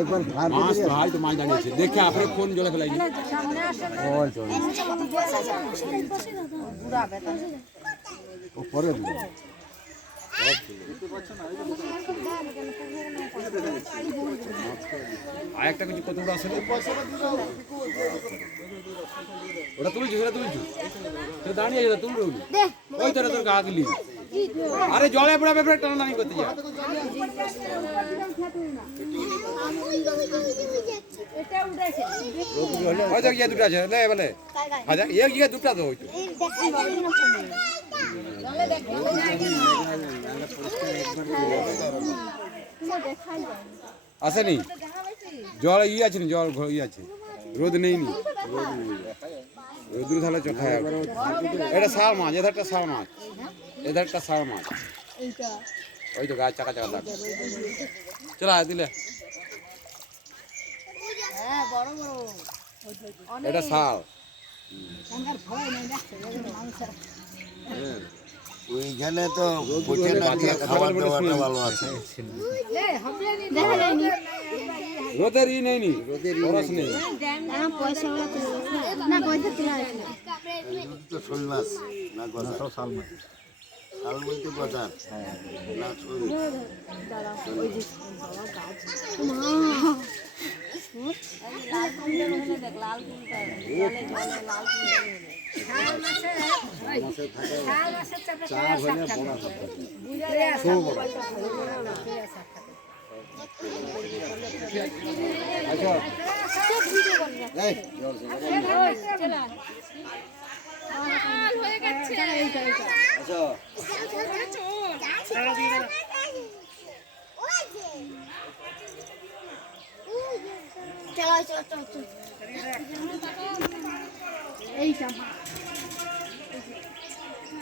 একবার ভার মাছ ভাই তো মাছ দাঁড়িয়েছে দেখে আপনি ফোন জলে ফেলাইনি ও পরে দিল আর একটা কিছু কতগুলো আসলে ওটা তুলছি সেটা তুলছি সেটা দাঁড়িয়ে আছে তুলবে ওই তো তোর গা গলি আরে জলে পড়া ব্যাপারে টানাটানি করতে যা ওই তো গিয়ে দুটো আছে লে বলে আচ্ছা এ গিয়ে দুটো তো ওই তো আসেনি জল ই আছে নি জল ই আছে রোদ নেই নি রোদ তাহলে চোখায় এটা শাল মাছ এধারটা শাল মাছ এধারটা শাল মাছ ওই তো গাছ চাকা চাকা দাগ চলো দিলে এটা শাল ওইখানে তো বসে না দিয়ে খাবার দাবারটা ভালো আছে রোদের ই নেই নি খরচ নেই তো শোল মাছ না গজা শাল মাছ শাল বলতে গজা না শোল চলো